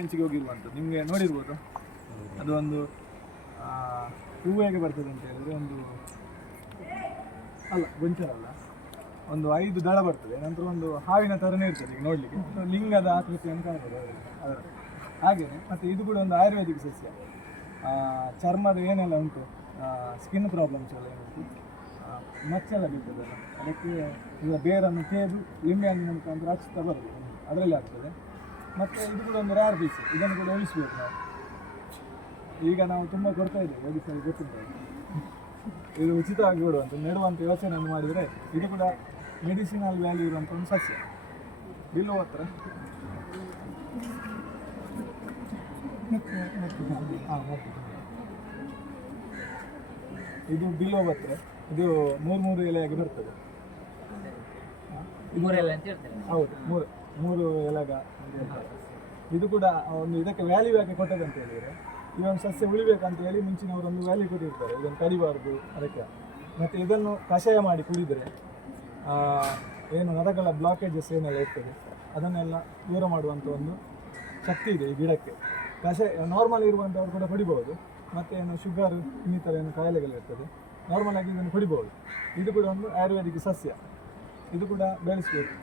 ಅಂಚಿಗೆ ಹೋಗಿರುವಂಥದ್ದು ನಿಮಗೆ ನೋಡಿರ್ಬೋದು. ಅದು ಒಂದು ಹೂವು ಹೇಗೆ ಬರ್ತದೆ ಅಂತ ಹೇಳಿದ್ರೆ ಒಂದು ಅಲ್ಲ ಗೊಂಚಲಲ್ಲ, ಒಂದು 5 ದಳ ಬರ್ತದೆ. ನಂತರ ಒಂದು ಹಾವಿನ ಥರನೇ ಇರ್ತದೆ ಈಗ ನೋಡಲಿಕ್ಕೆ, ಲಿಂಗದ ಆಕೃತಿಯನ್ನು ಕಾಣ್ಬೋದು ಅದರ ಹಾಗೆಯೇ. ಮತ್ತು ಇದು ಕೂಡ ಒಂದು ಆಯುರ್ವೇದಿಕ್ ಸಸ್ಯ. ಚರ್ಮದ ಏನೆಲ್ಲ ಉಂಟು, ಸ್ಕಿನ್ ಪ್ರಾಬ್ಲಮ್ಸ್ ಎಲ್ಲ ಏನುಂಟು, ಮಚ್ಚೆಲ್ಲ ಬೀಳ್ತದಲ್ಲ, ಅದಕ್ಕೆ ಈಗ ಬೇರನ್ನು ತೇದು ಲಿಂಬೆ ಹಣ್ಣಿನ ಮುಖಾಂತರ ಹಚ್ತಾ ಬರ್ತದೆ, ಅದರಲ್ಲಿ ಆಗ್ತದೆ. ಮತ್ತು ಇದು ಕೂಡ ಒಂದು ರೇರ್ ಪೀಸ್, ಇದನ್ನು ಕೂಡ ಉಳಿಸ್ಬೇಕು ನಾವು. ಈಗ ನಾವು ತುಂಬ ಕೊಡ್ತಾ ಇದ್ದೇವೆ, ಒಡಿಸ್ಸಲ್ಲಿ ಗೊತ್ತಿಲ್ಲ, ಇದು ಉಚಿತವಾಗಿ ಕೊಡುವಂಥ ನೆಡುವಂಥ ಯೋಚನೆಯನ್ನು ಮಾಡಿದರೆ ಇದು ಕೂಡ ಮೆಡಿಸಿನಲ್ ವ್ಯಾಲ್ಯೂ ಇರುವಂಥ ಒಂದು ಸಸ್ಯ. ಬಿಲ್ಲು ಹತ್ರ ಇದು ಬಿಲ್ಲು ಹತ್ರ ಇದು 3 ಎಲೆಯಾಗಿ ಬರ್ತದೆ. ಹೌದು, ಮೂರು ಎಲೆಗ. ಇದು ಕೂಡ ಒಂದು ಇದಕ್ಕೆ ವ್ಯಾಲ್ಯೂ ಯಾಕೆ ಕೊಟ್ಟದಂತ ಹೇಳಿದರೆ, ಈ ಒಂದು ಸಸ್ಯ ಉಳಿಬೇಕಂತ ಹೇಳಿ ಮುಂಚಿನವರು ಒಂದು ವ್ಯಾಲ್ಯೂ ಕೊಟ್ಟಿರ್ತಾರೆ, ಇದನ್ನು ಕಡಿಬಾರ್ದು ಅದಕ್ಕೆ. ಮತ್ತು ಇದನ್ನು ಕಷಾಯ ಮಾಡಿ ಕುಡಿದರೆ ಏನು ನರಗಳ ಬ್ಲಾಕೇಜಸ್ ಏನೆಲ್ಲ ಇರ್ತದೆ ಅದನ್ನೆಲ್ಲ ದೂರ ಮಾಡುವಂಥ ಒಂದು ಶಕ್ತಿ ಇದೆ ಈ ಗಿಡಕ್ಕೆ. ಕಷಾಯ ನಾರ್ಮಲ್ ಇರುವಂಥವ್ರು ಕೂಡ ಕುಡಿಬೋದು. ಮತ್ತು ಏನು ಶುಗರ್ ಇನ್ನಿತರ ಏನು ಕಾಯಿಲೆಗಳಿರ್ತದೆ ನಾರ್ಮಲ್ ಆಗಿ ಇದನ್ನು ಕುಡಿಬೋದು. ಇದು ಕೂಡ ಒಂದು ಆಯುರ್ವೇದಿಕ್ ಸಸ್ಯ, ಇದು ಕೂಡ ಬೆಳೆಸಬೇಕು.